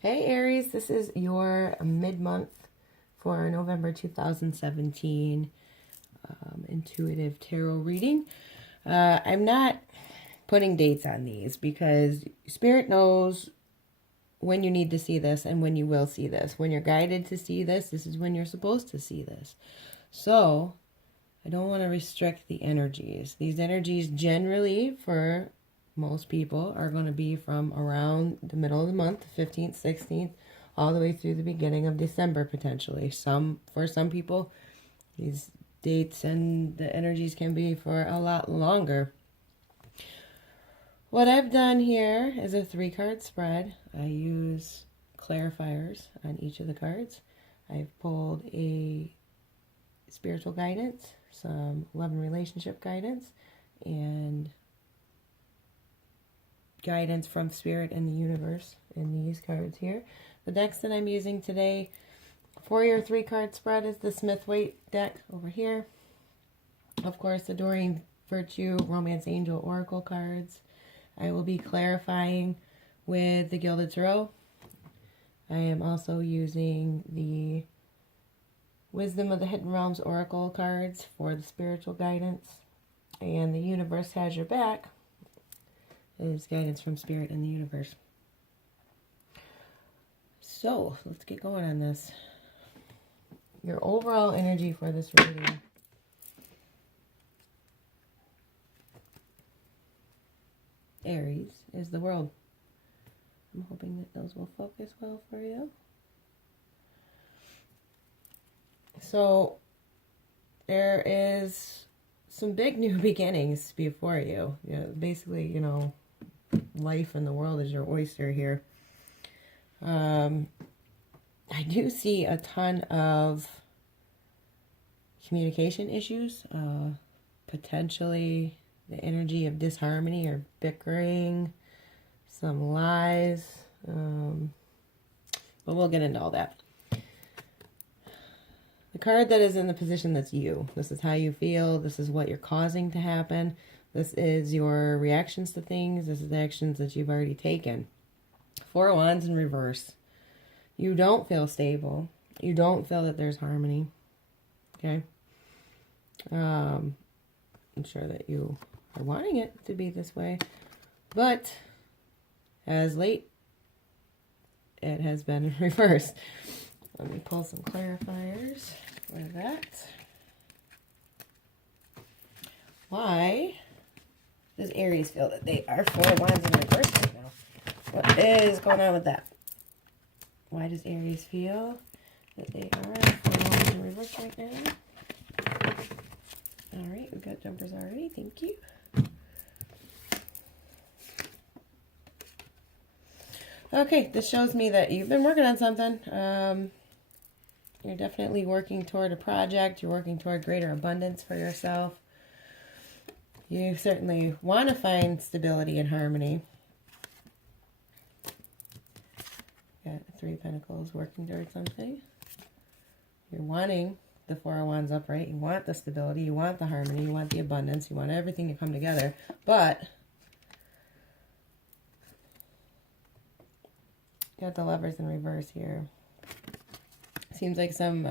Hey Aries, this is your mid-month for November 2017 intuitive tarot reading. I'm not putting dates on these because Spirit knows when you need to see this and when you will see this. When you're guided to see this, this is when you're supposed to see this. So I don't want to restrict the energies. These energies generally for most people are going to be from around the middle of the month, 15th, 16th, all the way through the beginning of December potentially. For some people, these dates and the energies can be for a lot longer. What I've done here is a 3-card spread. I use clarifiers on each of the cards. I've pulled a spiritual guidance, some love and relationship guidance, and guidance from Spirit and the universe in these cards here. The decks that I'm using today for your 3-card spread is the Smith-Waite deck over here. Of course, Adoring Virtue, Romance Angel Oracle cards. I will be clarifying with the Gilded Tarot. I am also using the Wisdom of the Hidden Realms Oracle cards for the spiritual guidance. And the Universe Has Your Back is guidance from Spirit and the universe. So, let's get going on this. Your overall energy for this reading. Aries is the world. I'm hoping that those will focus well for you. So, there is some big new beginnings before you. Basically, life in the world is your oyster here. I do see a ton of communication issues, potentially the energy of disharmony or bickering, some lies, but we'll get into all that. The card that is in the position that's you. This is how you feel. This is what you're causing to happen. This is your reactions to things. This is the actions that you've already taken. 4 of Wands in reverse. You don't feel stable. You don't feel that there's harmony. Okay? I'm sure that you are wanting it to be this way. But as late, it has been in reverse. Let me pull some clarifiers for that. Why does Aries feel that they are 4 of Wands in reverse right now? What is going on with that? Why does Aries feel that they are 4 of Wands in reverse right now? Alright, we've got jumpers already. Thank you. Okay, this shows me that you've been working on something. You're definitely working toward a project. You're working toward greater abundance for yourself. You certainly want to find stability and harmony. Got 3 of Pentacles working towards something. You're wanting the 4 of Wands upright. You want the stability. You want the harmony. You want the abundance. You want everything to come together. But got the Lovers in reverse here. Seems like some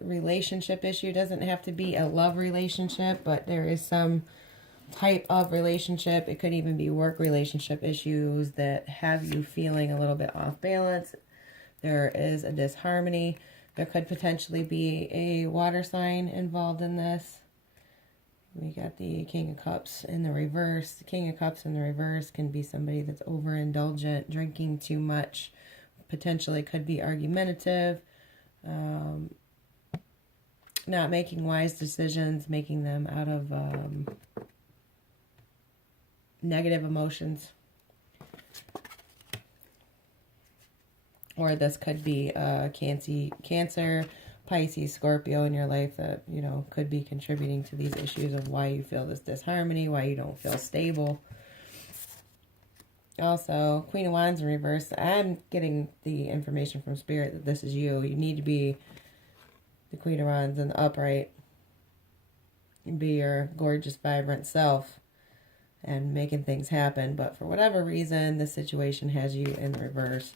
relationship issue. Doesn't have to be a love relationship, but there is some type of relationship. It could even be work relationship issues that have you feeling a little bit off balance. There is a disharmony. There could potentially be a water sign involved in this. We got the King of Cups in the reverse. The King of Cups in the reverse can be somebody that's overindulgent, drinking too much, potentially could be argumentative, not making wise decisions, making them out of negative emotions. Or this could be Cancer, Pisces, Scorpio in your life that, could be contributing to these issues of why you feel this disharmony, why you don't feel stable. Also, Queen of Wands in reverse. I'm getting the information from Spirit that this is you. You need to be the Queen of Wands in the upright. Be your gorgeous, vibrant self and making things happen. But for whatever reason, this situation has you in the reverse.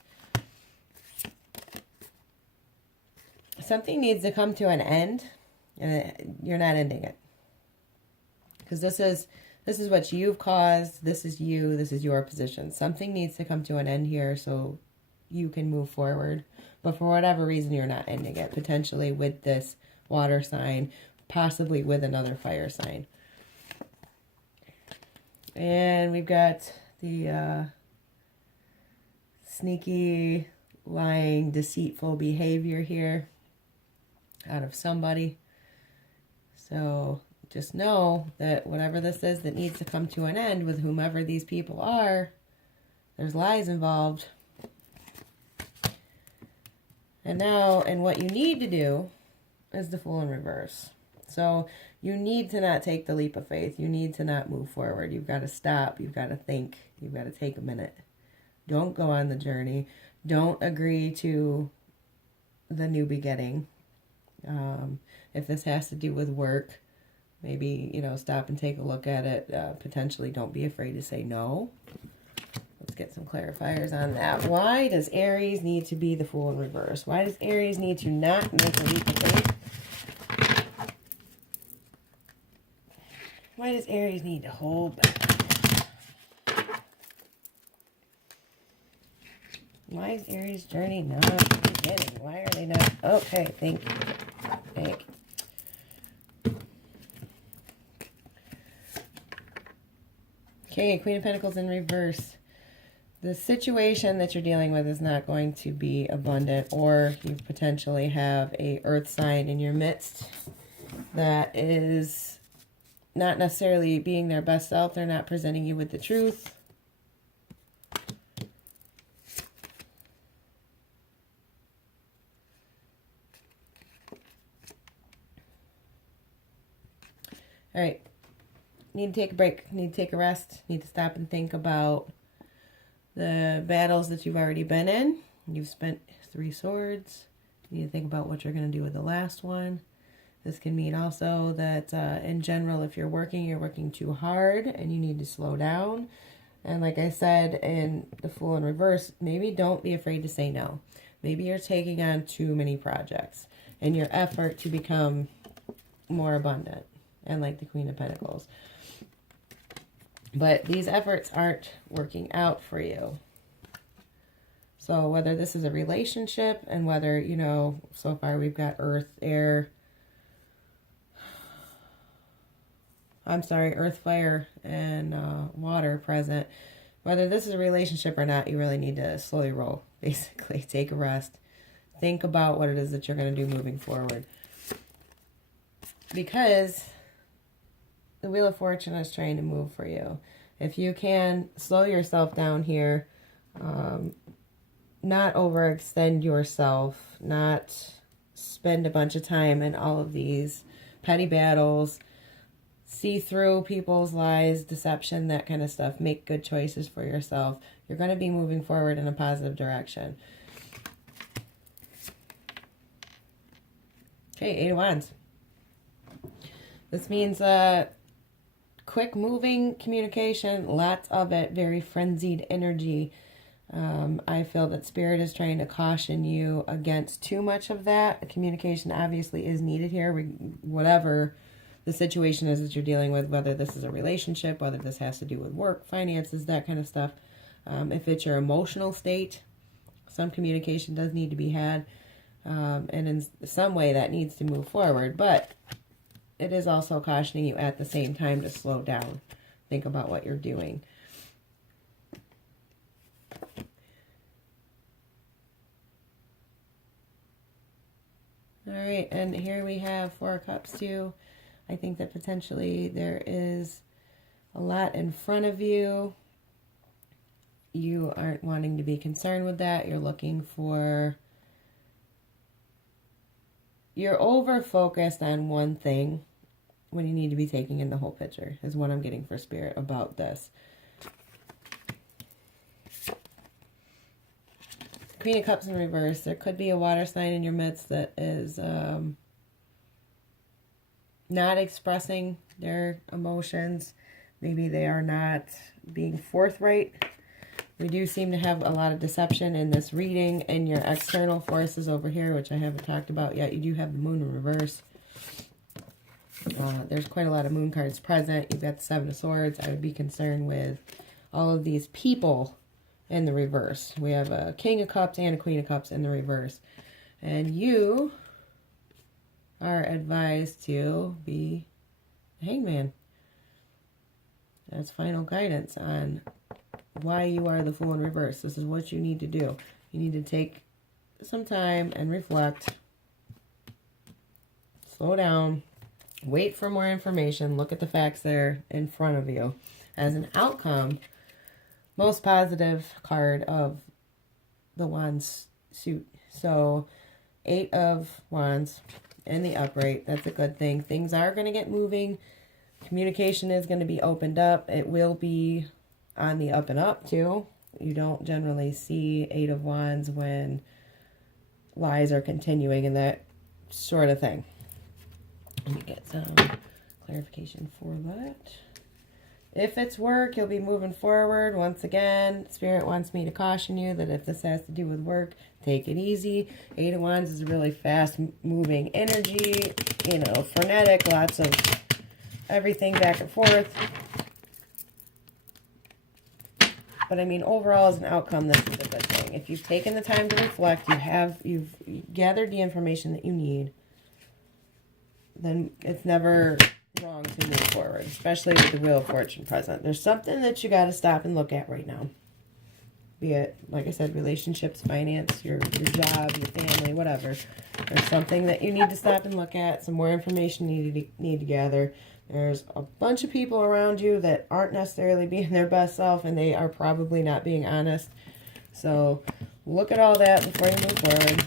something needs to come to an end, and you're not ending it. Because this is what you've caused. This is you. This is your position. Something needs to come to an end here so you can move forward. But for whatever reason, you're not ending it. Potentially with this water sign, possibly with another fire sign. And we've got the sneaky, lying, deceitful behavior here out of somebody. So just know that whatever this is that needs to come to an end with whomever these people are, there's lies involved. And now, and what you need to do is the Fool in reverse. So you need to not take the leap of faith. You need to not move forward. You've got to stop. You've got to think. You've got to take a minute. Don't go on the journey. Don't agree to the new beginning. If this has to do with work, maybe, stop and take a look at it. Potentially don't be afraid to say no. Let's get some clarifiers on that. Why does Aries need to be the Fool in reverse? Why does Aries need to not make a leap of faith? Why does Aries need to hold back? Why is Aries' journey not beginning? Why are they not? Okay, thank you. Thank you. Okay, Queen of Pentacles in reverse. The situation that you're dealing with is not going to be abundant, or you potentially have a earth sign in your midst that is not necessarily being their best self. They're not presenting you with the truth. All right. Need to take a break. Need to take a rest. Need to stop and think about the battles that you've already been in. You've spent 3 swords. You need to think about what you're going to do with the last one. This can mean also that in general, if you're working too hard and you need to slow down. And like I said in the Fool in reverse, maybe don't be afraid to say no. Maybe you're taking on too many projects in your effort to become more abundant and like the Queen of Pentacles. But these efforts aren't working out for you. So whether this is a relationship and whether, so far we've got earth, air, earth, fire, and water present. Whether this is a relationship or not, you really need to slowly roll, basically. Take a rest. Think about what it is that you're going to do moving forward. Because the Wheel of Fortune is trying to move for you. If you can slow yourself down here, not overextend yourself, not spend a bunch of time in all of these petty battles, see through people's lies, deception, that kind of stuff. Make good choices for yourself. You're going to be moving forward in a positive direction. Okay, 8 of Wands. This means quick moving communication, lots of it, very frenzied energy. I feel that Spirit is trying to caution you against too much of that. Communication obviously is needed here, whatever the situation is that you're dealing with, whether this is a relationship, whether this has to do with work, finances, that kind of stuff. If it's your emotional state, some communication does need to be had. And in some way that needs to move forward. But it is also cautioning you at the same time to slow down. Think about what you're doing. All right, and here we have 4 of Cups too. I think that potentially there is a lot in front of you. You aren't wanting to be concerned with that. You're looking for... You're over-focused on one thing when you need to be taking in the whole picture, is what I'm getting for Spirit about this. Queen of Cups in reverse. There could be a water sign in your midst that is not expressing their emotions. Maybe they are not being forthright We do seem to have a lot of deception in this reading, and your external forces over here, which I haven't talked about yet. You do have the moon in reverse. There's quite a lot of moon cards present. You've got the Seven of Swords. I would be concerned with all of these people in the reverse. We have a King of Cups and a Queen of Cups in the reverse. And you are advised to be the Hangman. That's final guidance on why you are the Fool in reverse. This is what you need to do. You need to take some time and reflect. Slow down. Wait for more information. Look at the facts there in front of you. As an outcome, most positive card of the Wands suit. So, 8 of Wands in the upright. That's a good thing. Things are going to get moving. Communication is going to be opened up. It will be on the up and up, too. You don't generally see 8 of Wands when lies are continuing and that sort of thing. Let me get some clarification for that. If it's work, you'll be moving forward. Once again, Spirit wants me to caution you that if this has to do with work, take it easy. 8 of Wands is a really fast-moving energy, you know, frenetic, lots of everything back and forth. But I mean, overall, as an outcome, this is a good thing. If you've taken the time to reflect, you've gathered the information that you need, then it's never wrong to move forward, especially with the Wheel of Fortune present. There's something that you got to stop and look at right now. Be it, like I said, relationships, finance, your job, your family, whatever. There's something that you need to stop and look at. Some more information you need to gather. There's a bunch of people around you that aren't necessarily being their best self, and they are probably not being honest. So look at all that before you move forward.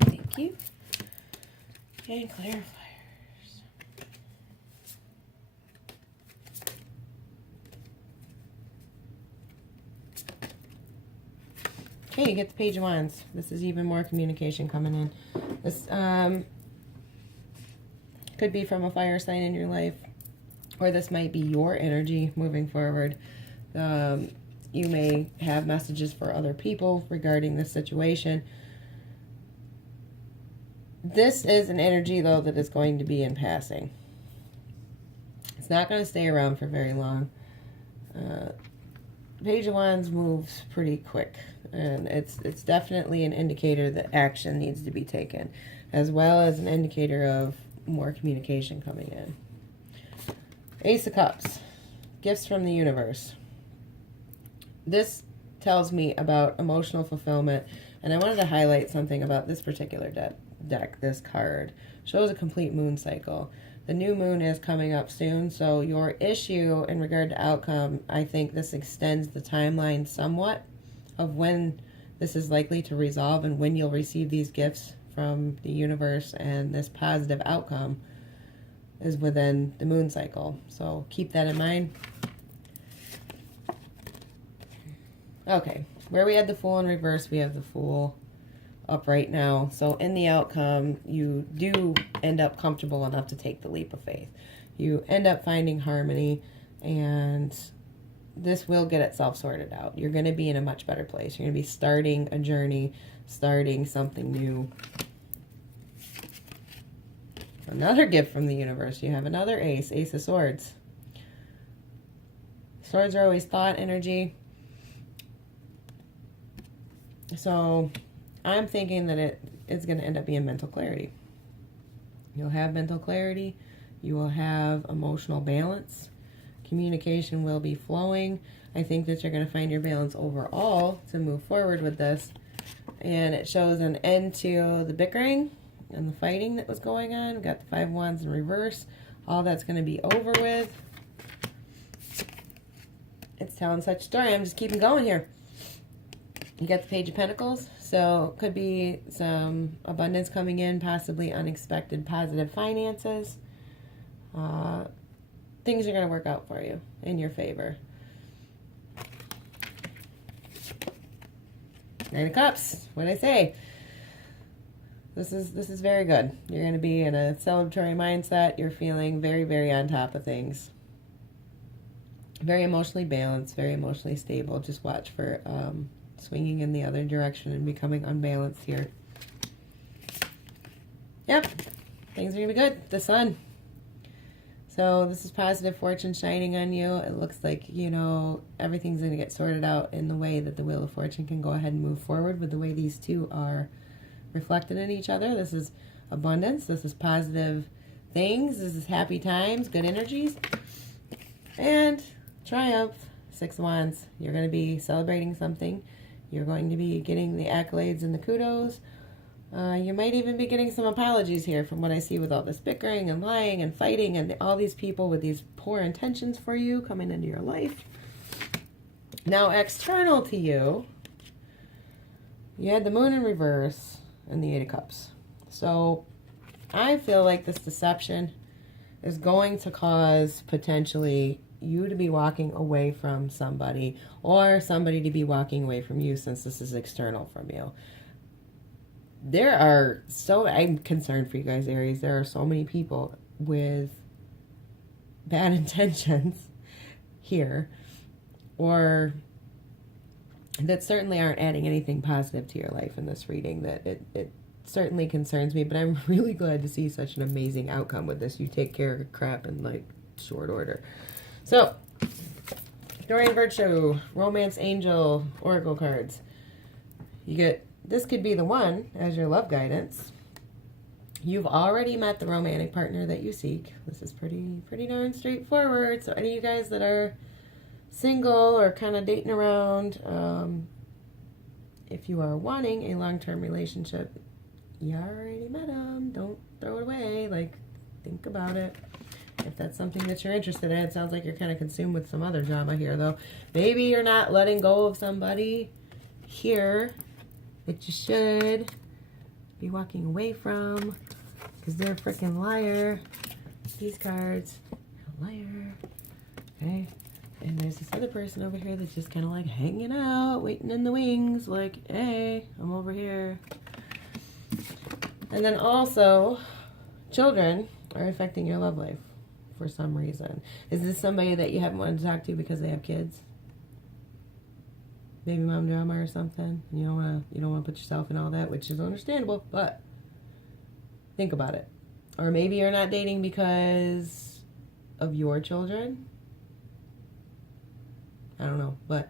Thank you. And clarifiers. Okay, you get the Page of Wands. This is even more communication coming in. This could be from a fire sign in your life, or this might be your energy moving forward. You may have messages for other people regarding this situation. This is an energy, though, that is going to be in passing. It's not going to stay around for very long. Page of Wands moves pretty quick, and it's definitely an indicator that action needs to be taken, as well as an indicator of more communication coming in. Ace of Cups, gifts from the universe. This tells me about emotional fulfillment, and I wanted to highlight something about this particular deck. This card shows a complete moon cycle. The new moon is coming up soon, so your issue in regard to outcome, I think this extends the timeline somewhat of when this is likely to resolve and when you'll receive these gifts from the universe, and this positive outcome is within the moon cycle. So keep that in mind. Okay, where we had the Fool in reverse, we have the Fool up right now. So in the outcome, you do end up comfortable enough to take the leap of faith. You end up finding harmony, and this will get itself sorted out. You're going to be in a much better place. You're going to be starting a journey, starting something new. Another gift from the universe. You have another ace, Ace of Swords. Swords are always thought energy. So I'm thinking that it is going to end up being mental clarity. You'll have mental clarity. You will have emotional balance. Communication will be flowing. I think that you're going to find your balance overall to move forward with this. And it shows an end to the bickering and the fighting that was going on. We've got the Five of Wands in reverse. All that's going to be over with. It's telling such a story. I'm just keeping going here. You got the Page of Pentacles. So could be some abundance coming in, possibly unexpected positive finances. Things are going to work out for you in your favor. Nine of Cups. What did I say? This is very good. You're going to be in a celebratory mindset. You're feeling very, very on top of things. Very emotionally balanced, very emotionally stable. Just watch for swinging in the other direction and becoming unbalanced here. Yep, things are going to be good. The sun. So this is positive fortune shining on you. It looks like, you know, everything's going to get sorted out in the way that the Wheel of Fortune can go ahead and move forward with the way these two are reflected in each other. This is abundance. This is positive things. This is happy times, good energies. And triumph, 6 of Wands. You're going to be celebrating something. You're going to be getting the accolades and the kudos. You might even be getting some apologies here from what I see with all this bickering and lying and fighting and all these people with these poor intentions for you coming into your life. Now, external to you, you had the Moon in reverse and the 8 of Cups. So I feel like this deception is going to cause potentially you to be walking away from somebody or somebody to be walking away from you, since this is external from you. I'm concerned for you guys, Aries. There are so many people with bad intentions here, or that certainly aren't adding anything positive to your life in this reading. That it certainly concerns me, but I'm really glad to see such an amazing outcome with this. You take care of crap in like short order. So, Dorian Virtue, Romance Angel, Oracle cards. You get, this could be the one as your love guidance. You've already met the romantic partner that you seek. This is pretty darn straightforward. So any of you guys that are single or kind of dating around, if you are wanting a long-term relationship, you already met him. Don't throw it away. Like, think about it. If that's something that you're interested in. It sounds like you're kind of consumed with some other drama here, though. Maybe you're not letting go of somebody here that you should be walking away from because they're a freaking liar. These cards, a liar. Okay. And there's this other person over here that's just kind of like hanging out, waiting in the wings, like, hey, I'm over here. And then also, children are affecting your love life for some reason. Is this somebody that you haven't wanted to talk to because they have kids? Baby mom drama or something? You don't want to put yourself in all that, which is understandable, but think about it. Or maybe you're not dating because of your children. I don't know, but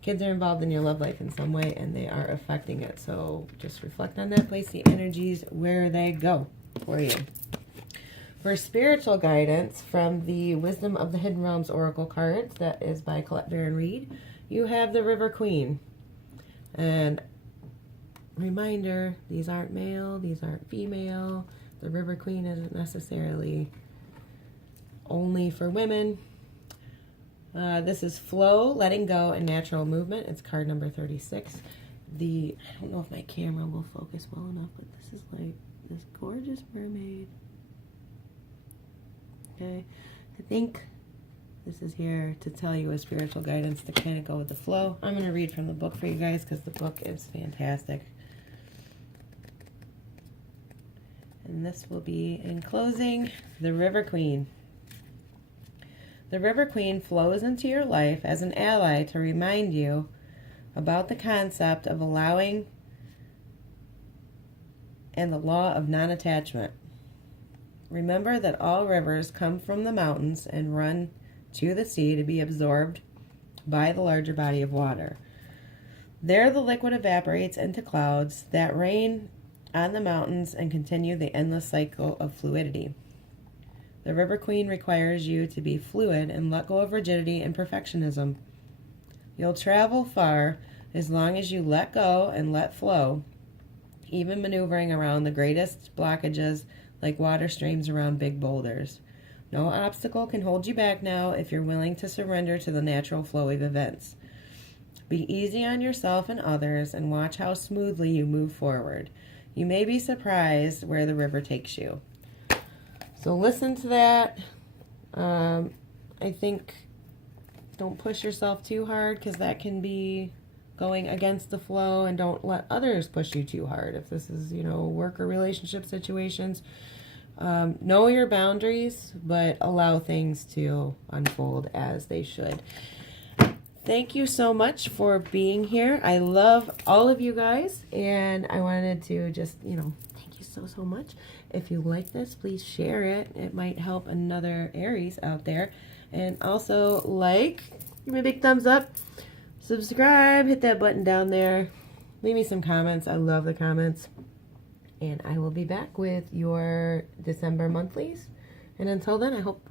kids are involved in your love life in some way and they are affecting it. So just reflect on that, place the energies where they go for you. For spiritual guidance from the Wisdom of the Hidden Realms Oracle cards, that is by Colette Baron Reed, you have the River Queen. And reminder, these aren't male, these aren't female. The River Queen isn't necessarily only for women. This is flow, letting go, and natural movement. It's card number 36. I don't know if my camera will focus well enough, but this is like this gorgeous mermaid. Okay, I think this is here to tell you a spiritual guidance to kind of go with the flow. I'm going to read from the book for you guys because the book is fantastic. And this will be in closing, the River Queen. The River Queen flows into your life as an ally to remind you about the concept of allowing and the law of non-attachment. Remember that all rivers come from the mountains and run to the sea to be absorbed by the larger body of water. There the liquid evaporates into clouds that rain on the mountains and continue the endless cycle of fluidity. The River Queen requires you to be fluid and let go of rigidity and perfectionism. You'll travel far as long as you let go and let flow, even maneuvering around the greatest blockages like water streams around big boulders. No obstacle can hold you back now if you're willing to surrender to the natural flow of events. Be easy on yourself and others and watch how smoothly you move forward. You may be surprised where the river takes you. So listen to that. I think don't push yourself too hard because that can be going against the flow, and don't let others push you too hard. If this is, work or relationship situations, Know your boundaries, but allow things to unfold as they should. Thank you so much for being here. I love all of you guys, and I wanted to just, thank you so much. If you like this, please share it. It might help another Aries out there. And also give me a big thumbs up, subscribe, hit that button down there. Leave me some comments. I love the comments. And I will be back with your December monthlies. And until then, I hope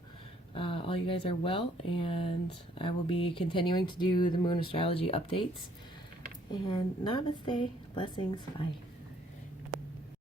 all you guys are well, and I will be continuing to do the moon astrology updates. And namaste. Blessings. Bye.